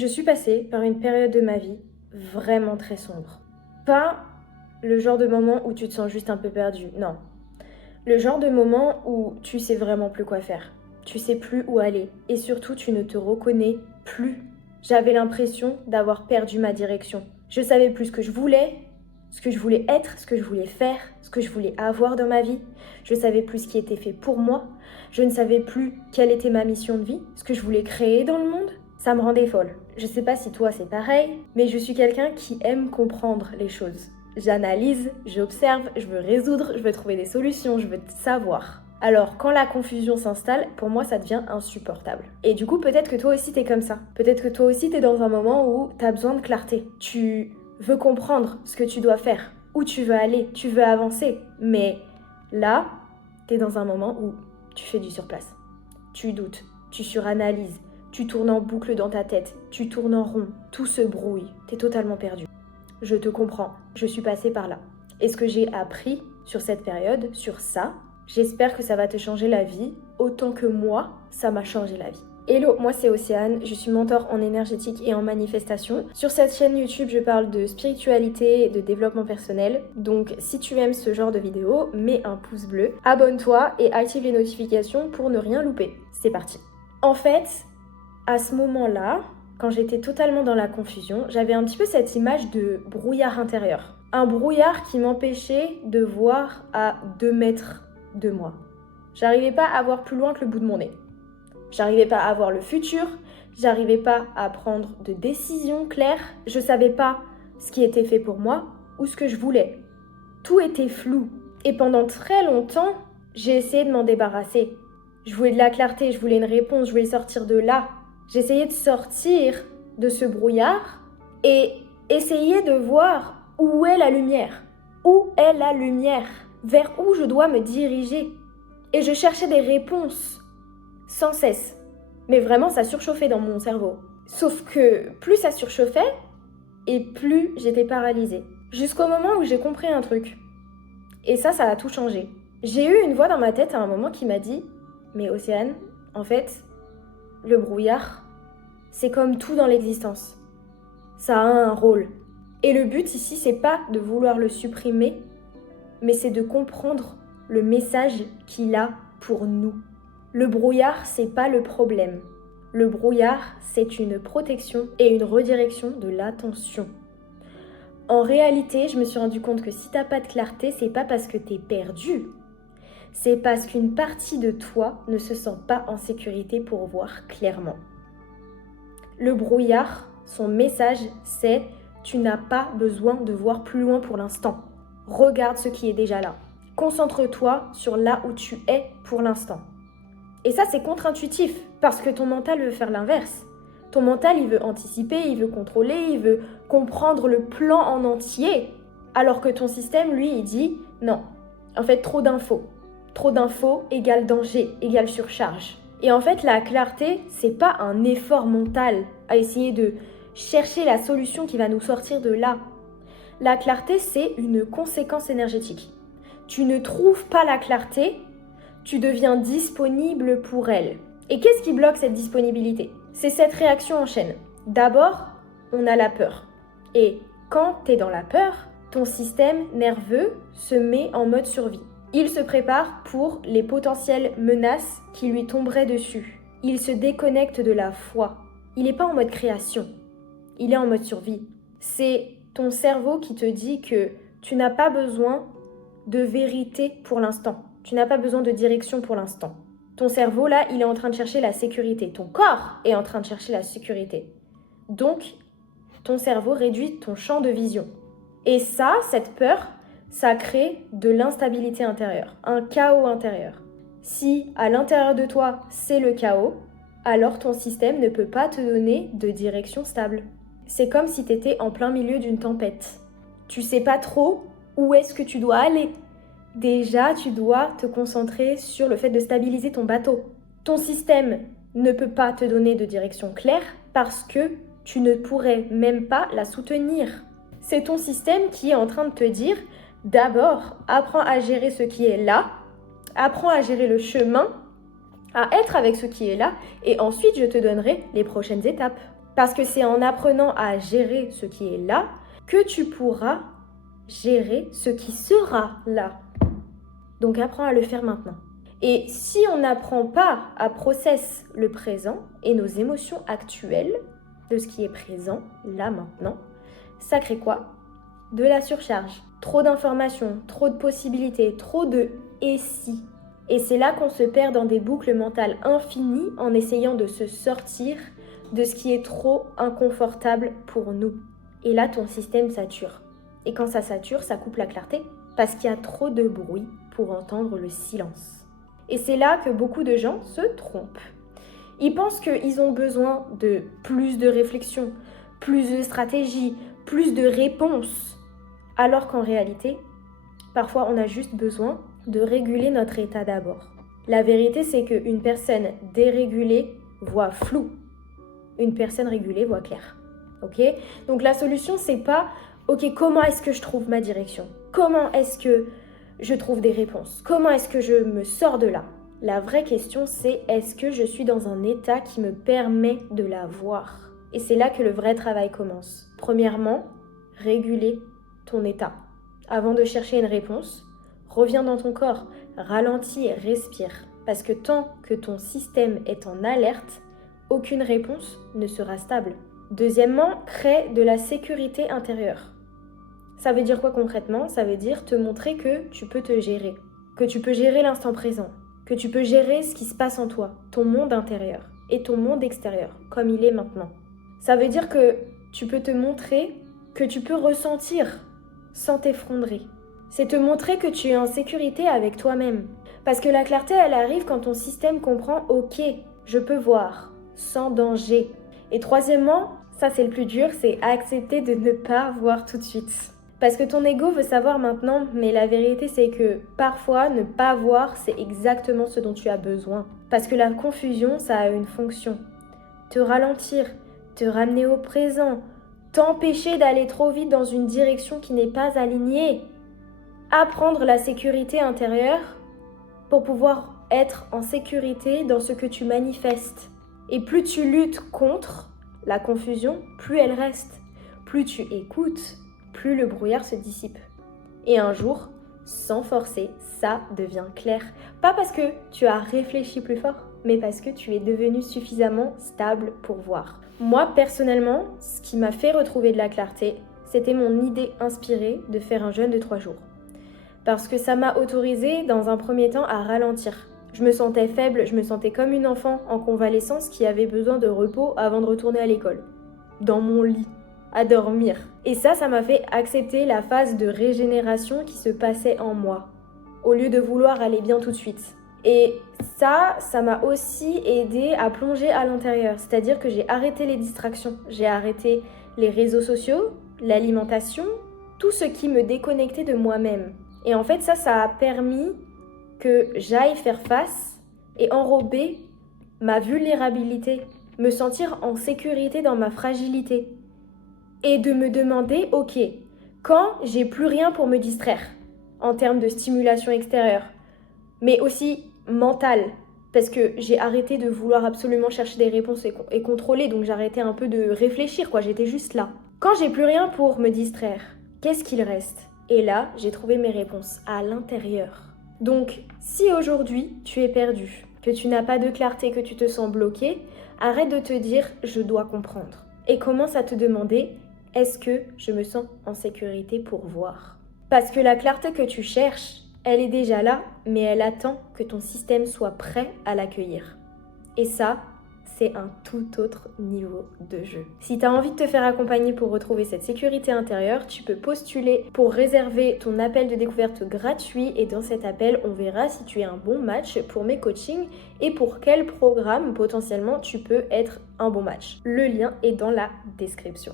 Je suis passée par une période de ma vie vraiment très sombre. Pas le genre de moment où tu te sens juste un peu perdu, non. Le genre de moment où tu sais vraiment plus quoi faire. Tu sais plus où aller et surtout tu ne te reconnais plus. J'avais l'impression d'avoir perdu ma direction. Je savais plus ce que je voulais être, ce que je voulais faire, ce que je voulais avoir dans ma vie. Je savais plus ce qui était fait pour moi. Je ne savais plus quelle était ma mission de vie, ce que je voulais créer dans le monde. Ça me rendait folle. Je sais pas si toi c'est pareil, mais je suis quelqu'un qui aime comprendre les choses. J'analyse, j'observe, je veux résoudre, je veux trouver des solutions, je veux savoir. Alors, quand la confusion s'installe, pour moi, ça devient insupportable. Et du coup, peut-être que toi aussi, t'es comme ça. Peut-être que toi aussi, t'es dans un moment où t'as besoin de clarté. Tu veux comprendre ce que tu dois faire, où tu veux aller, tu veux avancer. Mais là, t'es dans un moment où tu fais du surplace. Tu doutes, tu suranalyses, tu tournes en boucle dans ta tête, tu tournes en rond, tout se brouille, t'es totalement perdu. Je te comprends, je suis passée par là. Et ce que j'ai appris sur cette période, sur ça, j'espère que ça va te changer la vie, autant que moi, ça m'a changé la vie. Hello, moi c'est Océane, je suis mentor en énergétique et en manifestation. Sur cette chaîne YouTube, je parle de spiritualité et de développement personnel. Donc si tu aimes ce genre de vidéo, mets un pouce bleu, abonne-toi et active les notifications pour ne rien louper. C'est parti. En fait, à ce moment-là, quand j'étais totalement dans la confusion, j'avais un petit peu cette image de brouillard intérieur. Un brouillard qui m'empêchait de voir à 2 mètres de moi. J'arrivais pas à voir plus loin que le bout de mon nez. J'arrivais pas à voir le futur, j'arrivais pas à prendre de décisions claires, je savais pas ce qui était fait pour moi ou ce que je voulais. Tout était flou. Et pendant très longtemps, j'ai essayé de m'en débarrasser. Je voulais de la clarté, je voulais une réponse, je voulais sortir de là. J'essayais de sortir de ce brouillard et essayer de voir où est la lumière. Où est la lumière? Vers où je dois me diriger? Et je cherchais des réponses sans cesse. Mais vraiment, ça surchauffait dans mon cerveau. Sauf que plus ça surchauffait, et plus j'étais paralysée. Jusqu'au moment où j'ai compris un truc. Et ça a tout changé. J'ai eu une voix dans ma tête à un moment qui m'a dit « Mais Océane, en fait, le brouillard, c'est comme tout dans l'existence. Ça a un rôle. Et le but ici, c'est pas de vouloir le supprimer, mais c'est de comprendre le message qu'il a pour nous. Le brouillard, c'est pas le problème. Le brouillard, c'est une protection et une redirection de l'attention. En réalité, je me suis rendu compte que si t'as pas de clarté, c'est pas parce que t'es perdu. C'est parce qu'une partie de toi ne se sent pas en sécurité pour voir clairement. Le brouillard, son message, c'est « Tu n'as pas besoin de voir plus loin pour l'instant. Regarde ce qui est déjà là. Concentre-toi sur là où tu es pour l'instant. » Et ça, c'est contre-intuitif, parce que ton mental veut faire l'inverse. Ton mental, il veut anticiper, il veut contrôler, il veut comprendre le plan en entier. Alors que ton système, lui, il dit « Non, en fait, trop d'infos. Trop d'infos égale danger, égale surcharge. » Et en fait, la clarté, c'est pas un effort mental à essayer de chercher la solution qui va nous sortir de là. La clarté, c'est une conséquence énergétique. Tu ne trouves pas la clarté, tu deviens disponible pour elle. Et qu'est-ce qui bloque cette disponibilité? C'est cette réaction en chaîne. D'abord, on a la peur. Et quand tu es dans la peur, ton système nerveux se met en mode survie. Il se prépare pour les potentielles menaces qui lui tomberaient dessus. Il se déconnecte de la foi. Il n'est pas en mode création. Il est en mode survie. C'est ton cerveau qui te dit que tu n'as pas besoin de vérité pour l'instant. Tu n'as pas besoin de direction pour l'instant. Ton cerveau, là, il est en train de chercher la sécurité. Ton corps est en train de chercher la sécurité. Donc, ton cerveau réduit ton champ de vision. Et ça, cette peur, ça crée de l'instabilité intérieure, un chaos intérieur. Si à l'intérieur de toi, c'est le chaos, alors ton système ne peut pas te donner de direction stable. C'est comme si tu étais en plein milieu d'une tempête. Tu sais pas trop où est-ce que tu dois aller. Déjà, tu dois te concentrer sur le fait de stabiliser ton bateau. Ton système ne peut pas te donner de direction claire parce que tu ne pourrais même pas la soutenir. C'est ton système qui est en train de te dire « D'abord, apprends à gérer ce qui est là, apprends à gérer le chemin, à être avec ce qui est là, et ensuite je te donnerai les prochaines étapes. » Parce que c'est en apprenant à gérer ce qui est là que tu pourras gérer ce qui sera là. Donc apprends à le faire maintenant. Et si on n'apprend pas à process le présent et nos émotions actuelles de ce qui est présent, là maintenant, ça crée quoi? De la surcharge, trop d'informations, trop de possibilités, trop de « et si ». Et c'est là qu'on se perd dans des boucles mentales infinies en essayant de se sortir de ce qui est trop inconfortable pour nous. Et là, ton système sature. Et quand ça sature, ça coupe la clarté parce qu'il y a trop de bruit pour entendre le silence. Et c'est là que beaucoup de gens se trompent. Ils pensent qu'ils ont besoin de plus de réflexion, plus de stratégie, plus de réponses. Alors qu'en réalité, parfois on a juste besoin de réguler notre état d'abord. La vérité, c'est qu'une personne dérégulée voit flou. Une personne régulée voit clair. Ok? Donc la solution, c'est pas « Ok, comment est-ce que je trouve ma direction? Comment est-ce que je trouve des réponses? Comment est-ce que je me sors de là ?» La vraie question, c'est « Est-ce que je suis dans un état qui me permet de la voir ?» Et c'est là que le vrai travail commence. Premièrement, réguler ton état. Avant de chercher une réponse, reviens dans ton corps, ralentis et respire. Parce que tant que ton système est en alerte, aucune réponse ne sera stable. Deuxièmement, crée de la sécurité intérieure. Ça veut dire quoi concrètement? Ça veut dire te montrer que tu peux te gérer, que tu peux gérer l'instant présent, que tu peux gérer ce qui se passe en toi, ton monde intérieur et ton monde extérieur, comme il est maintenant. Ça veut dire que tu peux te montrer que tu peux ressentir sans t'effondrer. C'est te montrer que tu es en sécurité avec toi-même. Parce que la clarté, elle arrive quand ton système comprend « Ok, je peux voir, sans danger ». Et troisièmement, ça c'est le plus dur, c'est accepter de ne pas voir tout de suite. Parce que ton ego veut savoir maintenant, mais la vérité c'est que parfois ne pas voir c'est exactement ce dont tu as besoin. Parce que la confusion ça a une fonction. Te ralentir, te ramener au présent, t'empêcher d'aller trop vite dans une direction qui n'est pas alignée. Apprendre la sécurité intérieure pour pouvoir être en sécurité dans ce que tu manifestes. Et plus tu luttes contre la confusion, plus elle reste. Plus tu écoutes, plus le brouillard se dissipe. Et un jour, sans forcer, ça devient clair. Pas parce que tu as réfléchi plus fort, mais parce que tu es devenu suffisamment stable pour voir. Moi, personnellement, ce qui m'a fait retrouver de la clarté, c'était mon idée inspirée de faire un jeûne de 3 jours. Parce que ça m'a autorisée, dans un premier temps, à ralentir. Je me sentais faible, je me sentais comme une enfant en convalescence qui avait besoin de repos avant de retourner à l'école. Dans mon lit, à dormir. Et ça m'a fait accepter la phase de régénération qui se passait en moi, au lieu de vouloir aller bien tout de suite. Et ça m'a aussi aidé à plonger à l'intérieur. C'est-à-dire que j'ai arrêté les distractions, j'ai arrêté les réseaux sociaux, l'alimentation, tout ce qui me déconnectait de moi-même. Et en fait, ça a permis que j'aille faire face et enrober ma vulnérabilité, me sentir en sécurité dans ma fragilité et de me demander, ok, quand j'ai plus rien pour me distraire en termes de stimulation extérieure, mais aussi mentale, parce que j'ai arrêté de vouloir absolument chercher des réponses et contrôler, donc j'arrêtais un peu de réfléchir, j'étais juste là. Quand j'ai plus rien pour me distraire, qu'est-ce qu'il reste? Et là, j'ai trouvé mes réponses à l'intérieur. Donc, si aujourd'hui tu es perdu, que tu n'as pas de clarté, que tu te sens bloqué, arrête de te dire « je dois comprendre » et commence à te demander « est-ce que je me sens en sécurité pour voir ?» Parce que la clarté que tu cherches, elle est déjà là, mais elle attend que ton système soit prêt à l'accueillir. Et ça, c'est un tout autre niveau de jeu. Si tu as envie de te faire accompagner pour retrouver cette sécurité intérieure, tu peux postuler pour réserver ton appel de découverte gratuit et dans cet appel, on verra si tu es un bon match pour mes coachings et pour quel programme potentiellement tu peux être un bon match. Le lien est dans la description.